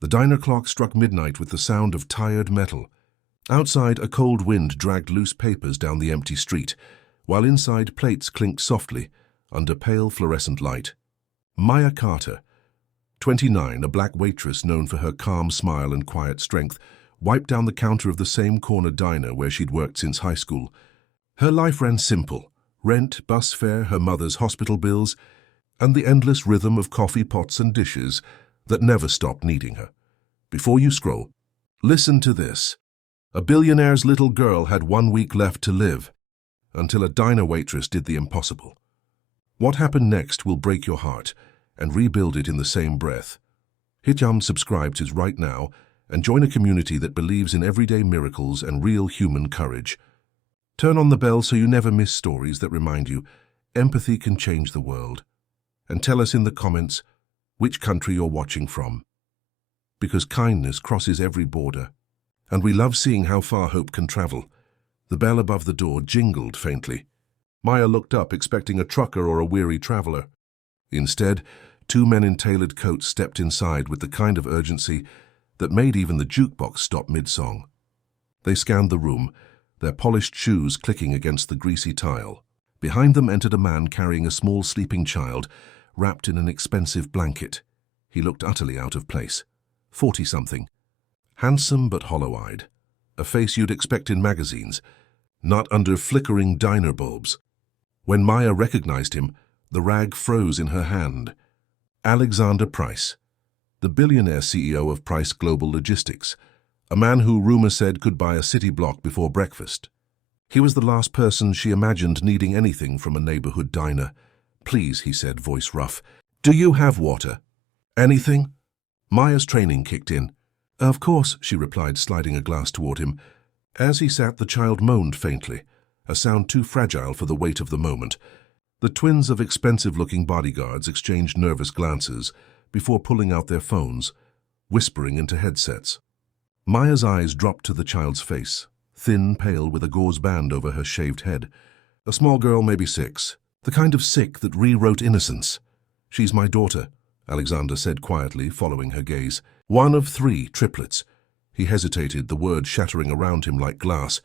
The diner clock struck midnight with the sound of tired metal. Outside, a cold wind dragged loose papers down the empty street, while inside plates clinked softly under pale fluorescent light. Maya Carter, 29, a black waitress known for her calm smile and quiet strength, wiped down the counter of the same corner diner where she'd worked since high school. Her life ran simple: rent, bus fare, her mother's hospital bills, and the endless rhythm of coffee pots and dishes that never stopped needing her. Before you scroll, listen to this. A billionaire's little girl had 1 week left to live, until a diner waitress did the impossible. What happened next will break your heart and rebuild it in the same breath. Hit subscribe to right now and join a community that believes in everyday miracles and real human courage. Turn on the bell so you never miss stories that remind you empathy can change the world. And tell us in the comments which country you're watching from. Because kindness crosses every border, and we love seeing how far hope can travel. The bell above the door jingled faintly. Maya looked up, expecting a trucker or a weary traveler. Instead, 2 men in tailored coats stepped inside with the kind of urgency that made even the jukebox stop mid-song. They scanned the room, their polished shoes clicking against the greasy tile. Behind them entered a man carrying a small sleeping child, wrapped in an expensive blanket. He looked utterly out of place. 40-something. Handsome but hollow-eyed. A face you'd expect in magazines, not under flickering diner bulbs. When Maya recognized him, the rag froze in her hand. Alexander Price, the billionaire CEO of Price Global Logistics, a man who rumor said could buy a city block before breakfast. He was the last person she imagined needing anything from a neighborhood diner. "Please," he said, voice rough, "do you have water? Anything?" Maya's training kicked in. "Of course," she replied, sliding a glass toward him. As he sat, the child moaned faintly, a sound too fragile for the weight of the moment. The twins of expensive-looking bodyguards exchanged nervous glances before pulling out their phones, whispering into headsets. Maya's eyes dropped to the child's face, thin, pale, with a gauze band over her shaved head. A small girl, maybe 6, the kind of sick that rewrote innocence. "She's my daughter," Alexander said quietly, following her gaze. "One of 3 triplets." He hesitated, the words shattering around him like glass.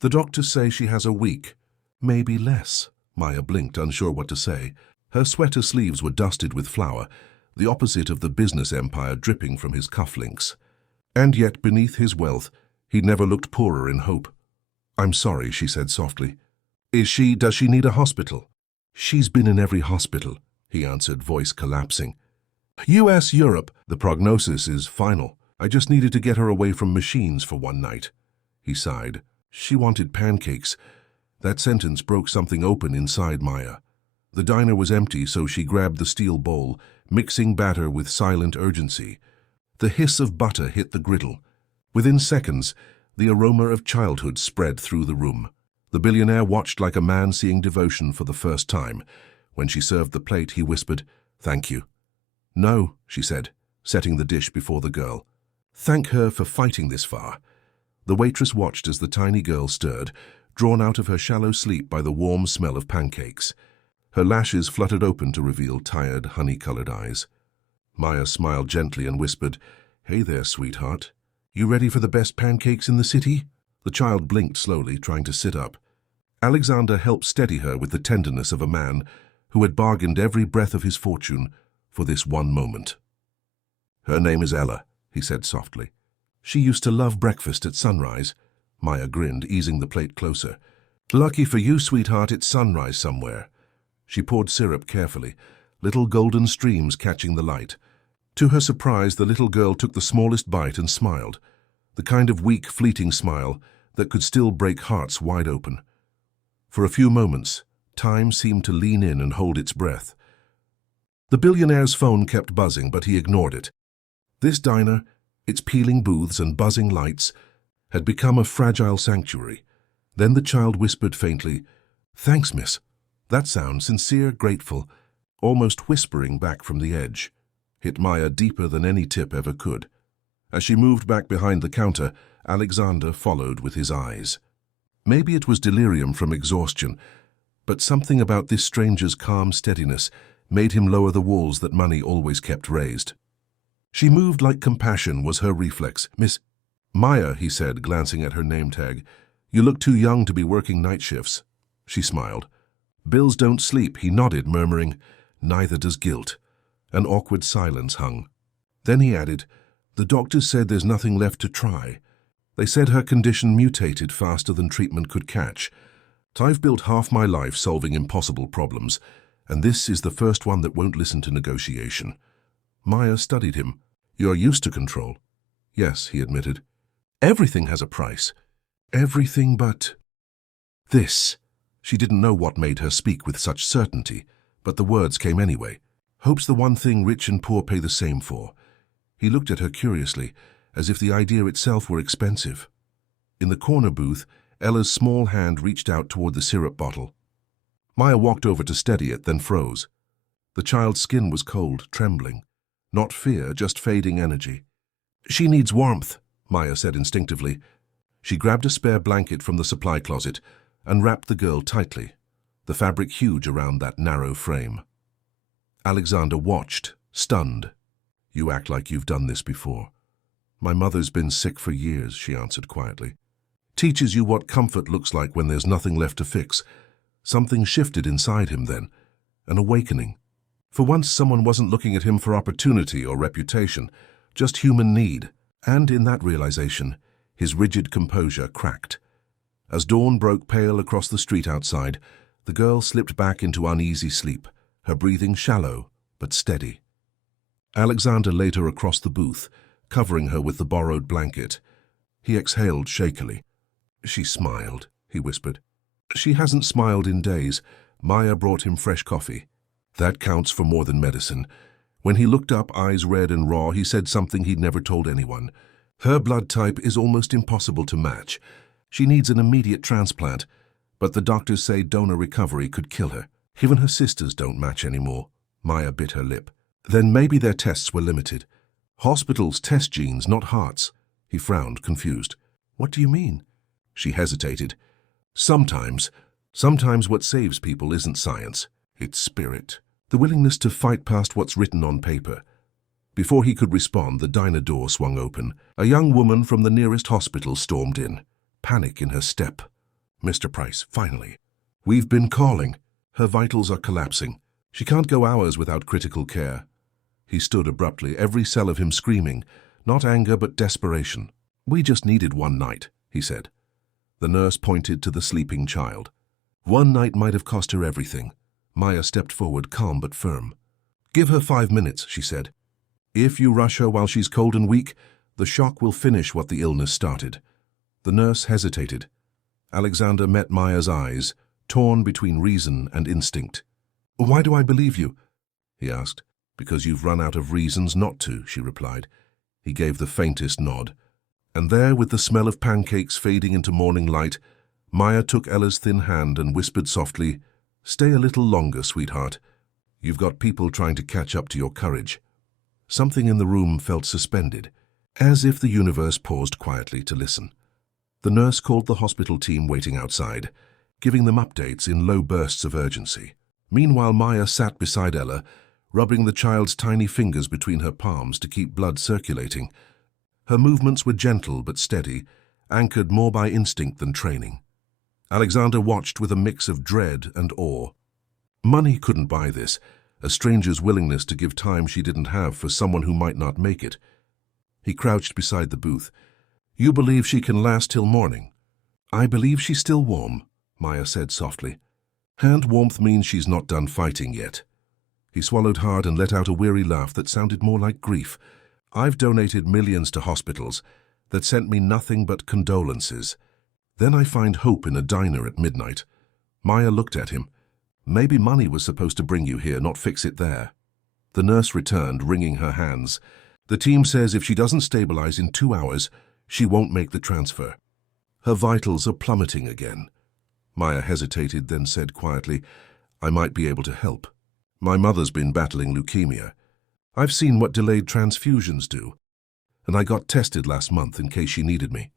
"The doctors say she has a week, maybe less." Maya blinked, unsure what to say. Her sweater sleeves were dusted with flour, the opposite of the business empire dripping from his cufflinks. And yet, beneath his wealth, he'd never looked poorer in hope. "I'm sorry," she said softly. Does she need a hospital?" "She's been in every hospital," he answered, voice collapsing. "US, Europe, the prognosis is final. I just needed to get her away from machines for 1 night." He sighed. She wanted pancakes. That sentence broke something open inside Maya. The diner was empty, so she grabbed the steel bowl, mixing batter with silent urgency. The hiss of butter hit the griddle. Within seconds, the aroma of childhood spread through the room. The billionaire watched like a man seeing devotion for the first time. When she served the plate, he whispered, "Thank you." "No," she said, setting the dish before the girl. "Thank her for fighting this far." The waitress watched as the tiny girl stirred, drawn out of her shallow sleep by the warm smell of pancakes. Her lashes fluttered open to reveal tired, honey-colored eyes. Maya smiled gently and whispered, "Hey there, sweetheart. You ready for the best pancakes in the city?" The child blinked slowly, trying to sit up. Alexander helped steady her with the tenderness of a man who had bargained every breath of his fortune for this one moment. "Her name is Ella," he said softly. "She used to love breakfast at sunrise." Maya grinned, easing the plate closer. "Lucky for you, sweetheart, it's sunrise somewhere." She poured syrup carefully, little golden streams catching the light. To her surprise, the little girl took the smallest bite and smiled, the kind of weak, fleeting smile that could still break hearts wide open. For a few moments, time seemed to lean in and hold its breath. The billionaire's phone kept buzzing, but he ignored it. This diner, its peeling booths and buzzing lights, had become a fragile sanctuary. Then the child whispered faintly, "Thanks, miss." That sound, sincere, grateful, almost whispering back from the edge, hit Maya deeper than any tip ever could. As she moved back behind the counter, Alexander followed with his eyes. Maybe it was delirium from exhaustion, but something about this stranger's calm steadiness made him lower the walls that money always kept raised. She moved like compassion was her reflex. "Miss Maya," he said, glancing at her name tag. "You look too young to be working night shifts." She smiled. "Bills don't sleep," he nodded, murmuring, "Neither does guilt." An awkward silence hung. Then he added, "The doctors said there's nothing left to try. They said her condition mutated faster than treatment could catch. I've built half my life solving impossible problems, and this is the first one that won't listen to negotiation." Maya studied him. "You're used to control." "Yes," he admitted. "Everything has a price. Everything but this." She didn't know what made her speak with such certainty, but the words came anyway. "Hope's the one thing rich and poor pay the same for." He looked at her curiously, as if the idea itself were expensive. In the corner booth, Ella's small hand reached out toward the syrup bottle. Maya walked over to steady it, then froze. The child's skin was cold, trembling. Not fear, just fading energy. "She needs warmth," Maya said instinctively. She grabbed a spare blanket from the supply closet and wrapped the girl tightly, the fabric huge around that narrow frame. Alexander watched, stunned. "You act like you've done this before." "My mother's been sick for years," she answered quietly. "Teaches you what comfort looks like when there's nothing left to fix." Something shifted inside him then, an awakening. For once someone wasn't looking at him for opportunity or reputation, just human need. And in that realization, his rigid composure cracked. As dawn broke pale across the street outside, the girl slipped back into uneasy sleep, her breathing shallow but steady. Alexander laid her across the booth, covering her with the borrowed blanket. He exhaled shakily. "She smiled," he whispered. "She hasn't smiled in days." Maya brought him fresh coffee. "That counts for more than medicine." When he looked up, eyes red and raw, he said something he'd never told anyone. "Her blood type is almost impossible to match. She needs an immediate transplant, but the doctors say donor recovery could kill her. Even her sisters don't match anymore." Maya bit her lip. "Then maybe their tests were limited. Hospitals test genes, not hearts." He frowned, confused. "What do you mean?" She hesitated. Sometimes what saves people isn't science, it's spirit. The willingness to fight past what's written on paper. Before he could respond, the diner door swung open. A young woman from the nearest hospital stormed in, panic in her step. "Mr. Price, finally." "We've been calling." "Her vitals are collapsing. She can't go hours without critical care." He stood abruptly, every cell of him screaming, not anger but desperation. "We just needed one night," he said. The nurse pointed to the sleeping child. "One night might have cost her everything." Maya stepped forward, calm but firm. "Give her 5 minutes," she said. "If you rush her while she's cold and weak, the shock will finish what the illness started." The nurse hesitated. Alexander met Maya's eyes, torn between reason and instinct. "Why do I believe you?" he asked. "Because you've run out of reasons not to," she replied. He gave the faintest nod. And there, with the smell of pancakes fading into morning light, Maya took Ella's thin hand and whispered softly, "Stay a little longer, sweetheart. You've got people trying to catch up to your courage." Something in the room felt suspended, as if the universe paused quietly to listen. The nurse called the hospital team waiting outside, giving them updates in low bursts of urgency. Meanwhile, Maya sat beside Ella, rubbing the child's tiny fingers between her palms to keep blood circulating. Her movements were gentle but steady, anchored more by instinct than training. Alexander watched with a mix of dread and awe. Money couldn't buy this, a stranger's willingness to give time she didn't have for someone who might not make it. He crouched beside the booth. "You believe she can last till morning?" "I believe she's still warm," Maya said softly. "And warmth means she's not done fighting yet." He swallowed hard and let out a weary laugh that sounded more like grief. "I've donated millions to hospitals that sent me nothing but condolences. Then I find hope in a diner at midnight." Maya looked at him. "Maybe money was supposed to bring you here, not fix it there." The nurse returned, wringing her hands. "The team says if she doesn't stabilize in 2 hours, she won't make the transfer. Her vitals are plummeting again." Maya hesitated, then said quietly, "I might be able to help. My mother's been battling leukemia. I've seen what delayed transfusions do, and I got tested last month in case she needed me."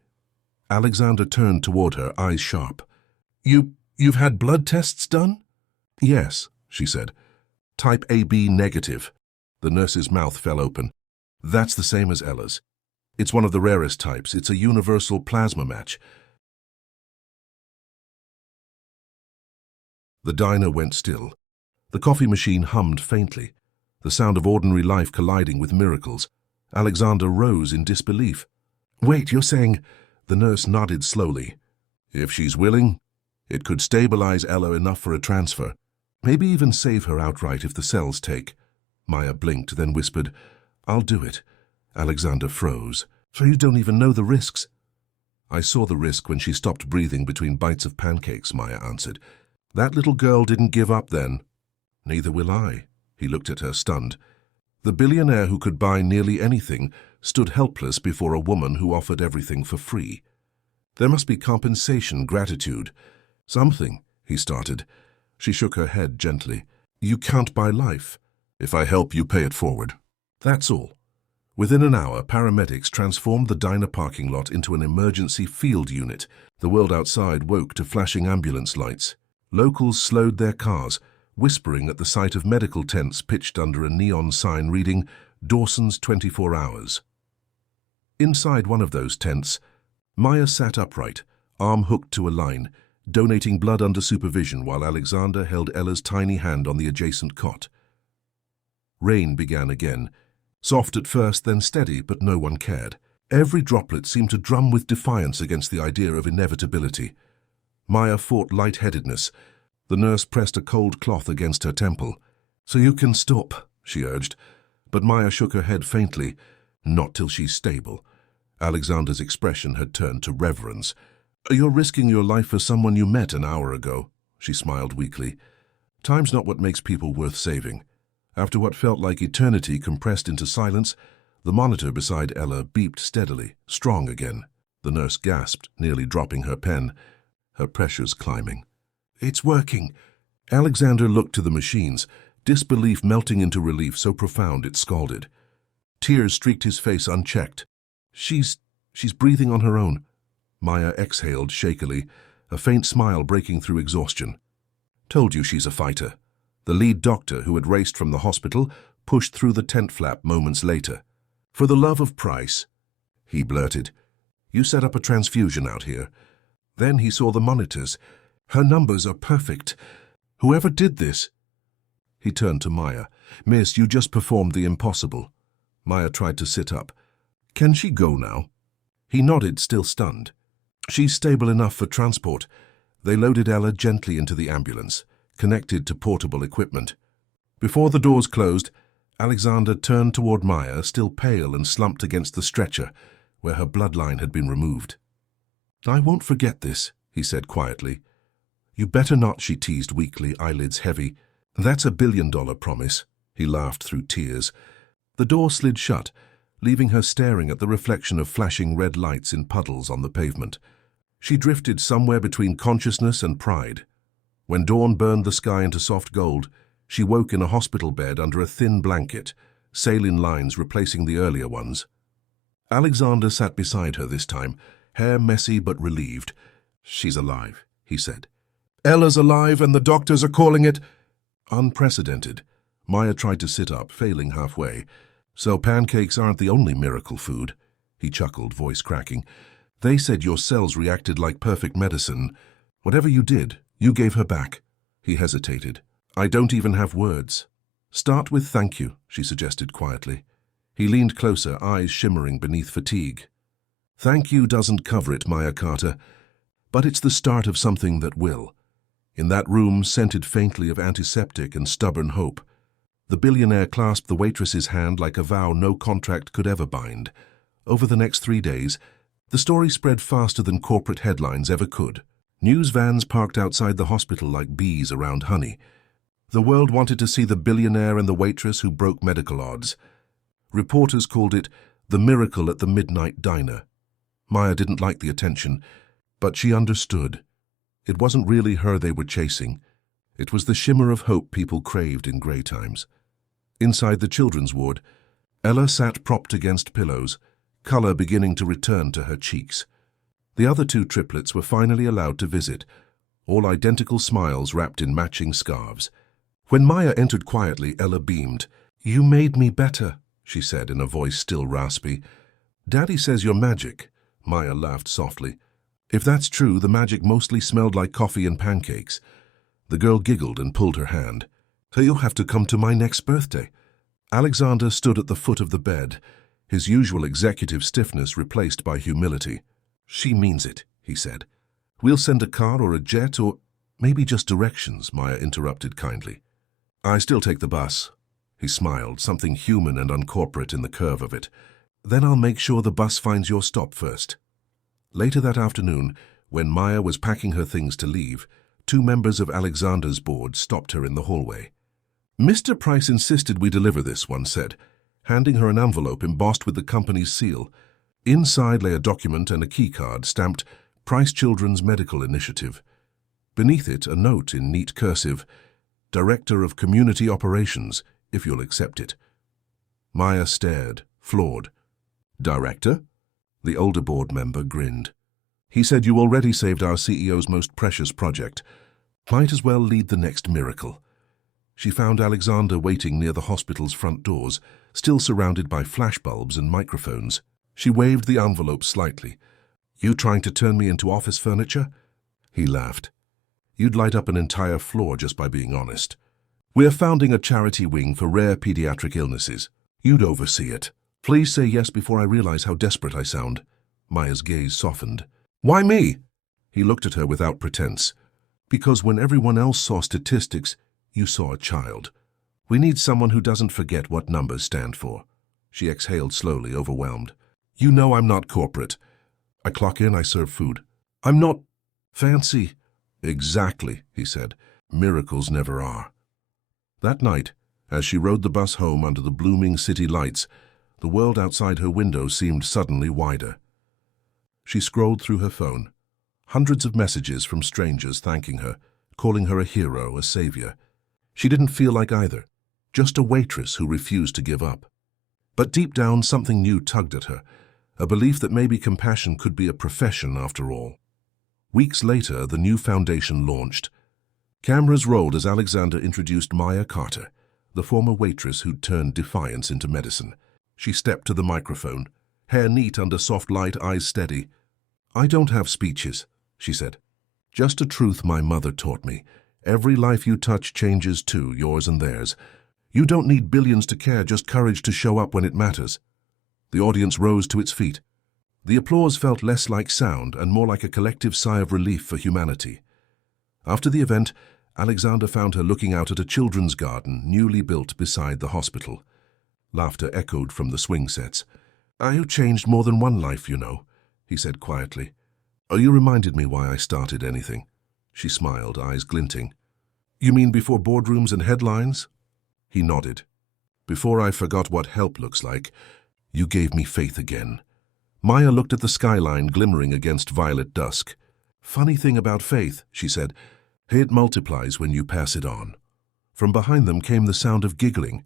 Alexander turned toward her, eyes sharp. You've had blood tests done?" "Yes," she said. "Type AB negative." The nurse's mouth fell open. That's the same as Ella's. It's one of the rarest types. It's a universal plasma match. The diner went still. The coffee machine hummed faintly, the sound of ordinary life colliding with miracles. Alexander rose in disbelief. "Wait, you're saying—" The nurse nodded slowly. "If she's willing, it could stabilize Ella enough for a transfer. Maybe even save her outright if the cells take." Maya blinked, then whispered, "I'll do it." Alexander froze. "So you don't even know the risks?" "I saw the risk when she stopped breathing between bites of pancakes," Maya answered. "That little girl didn't give up then." "Neither will I." He looked at her, stunned. The billionaire who could buy nearly anything stood helpless before a woman who offered everything for free. There must be compensation, gratitude. "Something," he started. She shook her head gently. "You can't buy life. If I help, you pay it forward. That's all." Within an hour, paramedics transformed the diner parking lot into an emergency field unit. The world outside woke to flashing ambulance lights. Locals slowed their cars, whispering at the sight of medical tents pitched under a neon sign reading, "Dawson's 24 Hours." Inside one of those tents, Maya sat upright, arm hooked to a line, donating blood under supervision while Alexander held Ella's tiny hand on the adjacent cot. Rain began again, soft at first, then steady, but no one cared. Every droplet seemed to drum with defiance against the idea of inevitability. Maya fought lightheadedness. The nurse pressed a cold cloth against her temple. "So you can stop," she urged. But Maya shook her head faintly. "Not till she's stable." Alexander's expression had turned to reverence. "You're risking your life for someone you met an hour ago," she smiled weakly. "Time's not what makes people worth saving." After what felt like eternity compressed into silence, the monitor beside Ella beeped steadily, strong again. The nurse gasped, nearly dropping her pen, her pressures climbing. "It's working." Alexander looked to the machines, disbelief melting into relief so profound it scalded. Tears streaked his face unchecked. She's breathing on her own." Maya exhaled shakily, a faint smile breaking through exhaustion. "Told you she's a fighter." The lead doctor, who had raced from the hospital, pushed through the tent flap moments later. "For the love of Price," he blurted. "You set up a transfusion out here." Then he saw the monitors. "Her numbers are perfect. Whoever did this—" He turned to Maya. "Miss, you just performed the impossible." Maya tried to sit up. "Can she go now?" He nodded, still stunned. "She's stable enough for transport." They loaded Ella gently into the ambulance, connected to portable equipment. Before the doors closed, Alexander turned toward Maya, still pale and slumped against the stretcher, where her bloodline had been removed. "I won't forget this," he said quietly. "You better not," she teased weakly, eyelids heavy. "That's $1 billion promise." He laughed through tears. The door slid shut, leaving her staring at the reflection of flashing red lights in puddles on the pavement. She drifted somewhere between consciousness and pride. When dawn burned the sky into soft gold, she woke in a hospital bed under a thin blanket, saline lines replacing the earlier ones. Alexander sat beside her this time, hair messy but relieved. "She's alive," he said. "Ella's alive, and the doctors are calling it—" Unprecedented. Maya tried to sit up, failing halfway. "So pancakes aren't the only miracle food," he chuckled, voice cracking. "They said your cells reacted like perfect medicine. Whatever you did, you gave her back." He hesitated. "I don't even have words." "Start with thank you," she suggested quietly. He leaned closer, eyes shimmering beneath fatigue. "Thank you doesn't cover it, Maya Carter, but it's the start of something that will." In that room, scented faintly of antiseptic and stubborn hope, the billionaire clasped the waitress's hand like a vow no contract could ever bind. Over the next 3 days, the story spread faster than corporate headlines ever could. News vans parked outside the hospital like bees around honey. The world wanted to see the billionaire and the waitress who broke medical odds. Reporters called it the miracle at the midnight diner. Maya didn't like the attention, but she understood. It wasn't really her they were chasing. It was the shimmer of hope people craved in grey times. Inside the children's ward, Ella sat propped against pillows, colour beginning to return to her cheeks. The other 2 triplets were finally allowed to visit, all identical smiles wrapped in matching scarves. When Maya entered quietly, Ella beamed. "You made me better," she said in a voice still raspy. Daddy says you're magic. Maya laughed softly. If that's true, the magic mostly smelled like coffee and pancakes. The girl giggled and pulled her hand. So you'll have to come to my next birthday. Alexander stood at the foot of the bed, his usual executive stiffness replaced by humility. She means it, he said. We'll send a car or a jet or maybe just directions, Maya interrupted kindly. I still take the bus. He smiled, something human and uncorporate in the curve of it. Then I'll make sure the bus finds your stop first. Later that afternoon, when Maya was packing her things to leave, 2 members of Alexander's board stopped her in the hallway. Mr. Price insisted we deliver this, one said, handing her an envelope embossed with the company's seal. Inside lay a document and a keycard stamped Price Children's Medical Initiative. Beneath it, a note in neat cursive, Director of Community Operations, if you'll accept it. Maya stared, floored. Director? The older board member grinned. He said you already saved our CEO's most precious project. Might as well lead the next miracle. She found Alexander waiting near the hospital's front doors, still surrounded by flashbulbs and microphones. She waved the envelope slightly. You trying to turn me into office furniture? He laughed. You'd light up an entire floor just by being honest. We're founding a charity wing for rare pediatric illnesses. You'd oversee it. Please say yes before I realize how desperate I sound. Maya's gaze softened. Why me? He looked at her without pretense. Because when everyone else saw statistics, you saw a child. We need someone who doesn't forget what numbers stand for. She exhaled slowly, overwhelmed. You know I'm not corporate. I clock in, I serve food. I'm not fancy. Exactly, he said. Miracles never are. That night, as she rode the bus home under the blooming city lights, the world outside her window seemed suddenly wider. She scrolled through her phone. Hundreds of messages from strangers thanking her, calling her a hero, a savior. She didn't feel like either, just a waitress who refused to give up. But deep down, something new tugged at her, a belief that maybe compassion could be a profession after all. Weeks later, the new foundation launched. Cameras rolled as Alexander introduced Maya Carter, the former waitress who'd turned defiance into medicine. She stepped to the microphone, hair neat under soft light, eyes steady. I don't have speeches, she said. Just a truth my mother taught me. Every life you touch changes too, yours and theirs. You don't need billions to care, just courage to show up when it matters. The audience rose to its feet. The applause felt less like sound and more like a collective sigh of relief for humanity. After the event, Alexander found her looking out at a children's garden newly built beside the hospital. Laughter echoed from the swing sets. You changed more than one life, you know, he said quietly. You reminded me why I started anything. She smiled, eyes glinting. You mean before boardrooms and headlines? He nodded. Before I forgot what help looks like, you gave me faith again. Maya looked at the skyline glimmering against violet dusk. Funny thing about faith, she said. It multiplies when you pass it on. From behind them came the sound of giggling.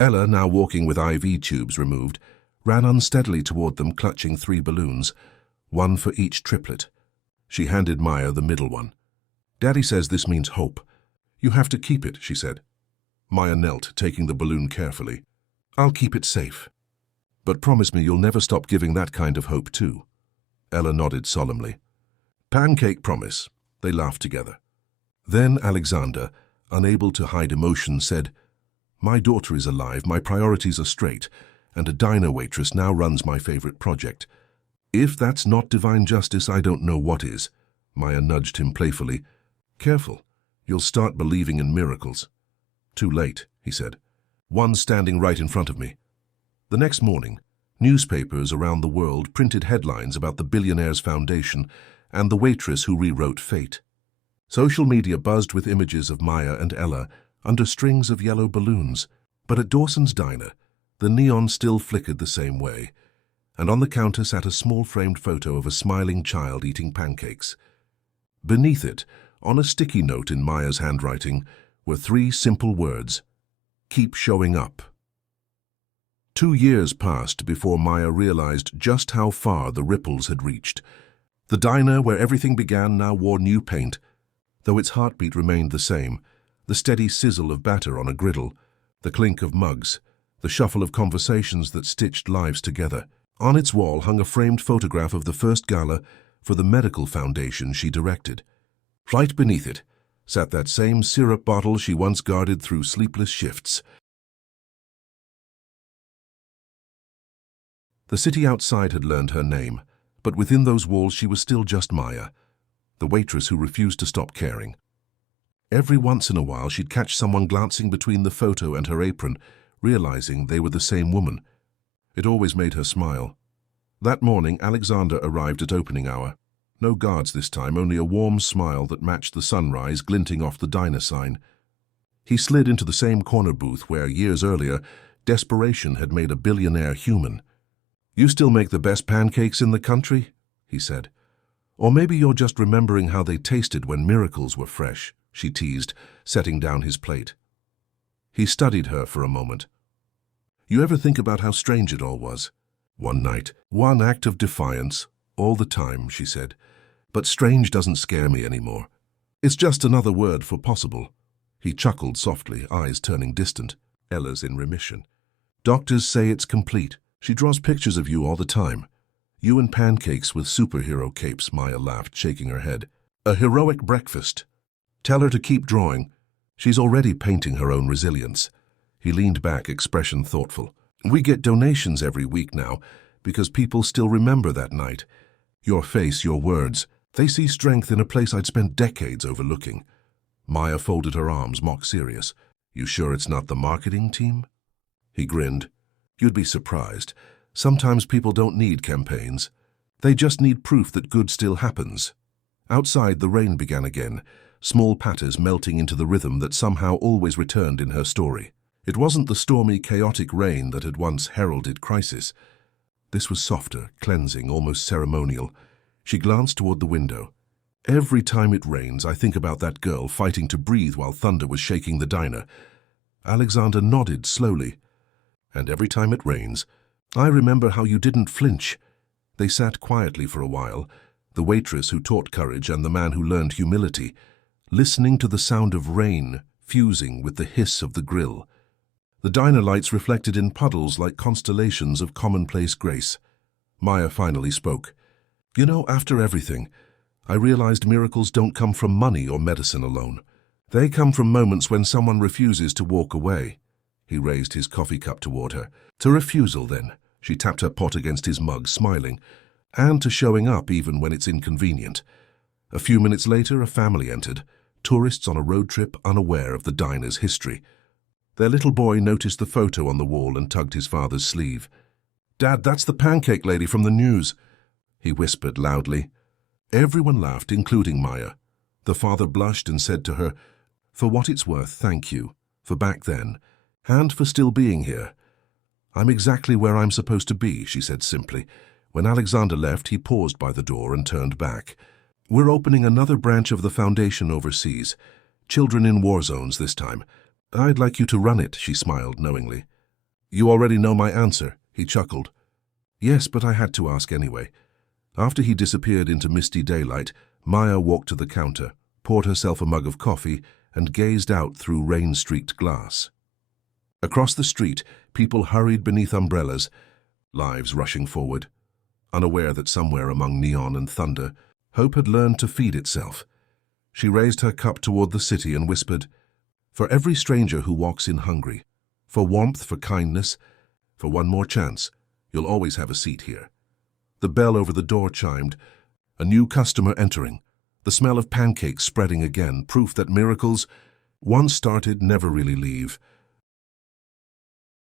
Ella, now walking with IV tubes removed, ran unsteadily toward them, clutching 3 balloons, one for each triplet. She handed Maya the middle one. Daddy says this means hope. You have to keep it, she said. Maya knelt, taking the balloon carefully. I'll keep it safe. But promise me you'll never stop giving that kind of hope too. Ella nodded solemnly. Pancake promise. They laughed together. Then Alexander, unable to hide emotion, said, My daughter is alive, my priorities are straight, and a diner waitress now runs my favorite project. If that's not divine justice, I don't know what is. Maya nudged him playfully. Careful, you'll start believing in miracles. Too late, he said. One standing right in front of me. The next morning, newspapers around the world printed headlines about the Billionaire's foundation and the waitress who rewrote fate. Social media buzzed with images of Maya and Ella under strings of yellow balloons, but at Dawson's diner, the neon still flickered the same way, and on the counter sat a small framed photo of a smiling child eating pancakes. Beneath it, on a sticky note in Maya's handwriting, were 3 simple words: Keep showing up. 2 years passed before Maya realized just how far the ripples had reached. The diner where everything began now wore new paint, though its heartbeat remained the same, the steady sizzle of batter on a griddle, the clink of mugs, the shuffle of conversations that stitched lives together. On its wall hung a framed photograph of the first gala for the medical foundation she directed. Right beneath it sat that same syrup bottle she once guarded through sleepless shifts. The city outside had learned her name, but within those walls she was still just Maya, the waitress who refused to stop caring. Every once in a while she'd catch someone glancing between the photo and her apron, realizing they were the same woman. It always made her smile. That morning, Alexander arrived at opening hour. No guards this time, only a warm smile that matched the sunrise glinting off the diner sign. He slid into the same corner booth where, years earlier, desperation had made a billionaire human. "You still make the best pancakes in the country?" he said. "Or maybe you're just remembering how they tasted when miracles were fresh," she teased, setting down his plate. He studied her for a moment. "You ever think about how strange it all was? One night, one act of defiance, all the time," she said. "But strange doesn't scare me anymore. It's just another word for possible." He chuckled softly, eyes turning distant. "Ella's in remission. Doctors say it's complete. She draws pictures of you all the time. You and pancakes with superhero capes," Maya laughed, shaking her head. "A heroic breakfast. Tell her to keep drawing. She's already painting her own resilience." He leaned back, expression thoughtful. "We get donations every week now, because people still remember that night. Your face, your words. They see strength in a place I'd spent decades overlooking." Maya folded her arms, mock serious. "You sure it's not the marketing team?" He grinned. "You'd be surprised. Sometimes people don't need campaigns. They just need proof that good still happens." Outside, the rain began again, small patters melting into the rhythm that somehow always returned in her story. It wasn't the stormy, chaotic rain that had once heralded crisis. This was softer, cleansing, almost ceremonial. She glanced toward the window. "Every time it rains, I think about that girl fighting to breathe while thunder was shaking the diner." Alexander nodded slowly. "And every time it rains, I remember how you didn't flinch." They sat quietly for a while, the waitress who taught courage and the man who learned humility, listening to the sound of rain fusing with the hiss of the grill. The diner lights reflected in puddles like constellations of commonplace grace. Maya finally spoke. "You know, after everything, I realized miracles don't come from money or medicine alone. They come from moments when someone refuses to walk away." He raised his coffee cup toward her. "To refusal, then." She tapped her pot against his mug, smiling. "And to showing up even when it's inconvenient." A few minutes later, a family entered, tourists on a road trip unaware of the diner's history. Their little boy noticed the photo on the wall and tugged his father's sleeve. "Dad, that's the pancake lady from the news," he whispered loudly. Everyone laughed, including Maya. The father blushed and said to her, "For what it's worth, thank you, for back then, and for still being here." "I'm exactly where I'm supposed to be," she said simply. When Alexander left, he paused by the door and turned back. "We're opening another branch of the foundation overseas. Children in war zones this time. I'd like you to run it," she smiled knowingly. "You already know my answer," he chuckled. "Yes, but I had to ask anyway." After he disappeared into misty daylight, Maya walked to the counter, poured herself a mug of coffee, and gazed out through rain-streaked glass. Across the street, people hurried beneath umbrellas, lives rushing forward. Unaware that somewhere among neon and thunder, hope had learned to feed itself. She raised her cup toward the city and whispered, "For every stranger who walks in hungry, for warmth, for kindness, for one more chance, you'll always have a seat here." The bell over the door chimed, a new customer entering, the smell of pancakes spreading again, proof that miracles, once started, never really leave.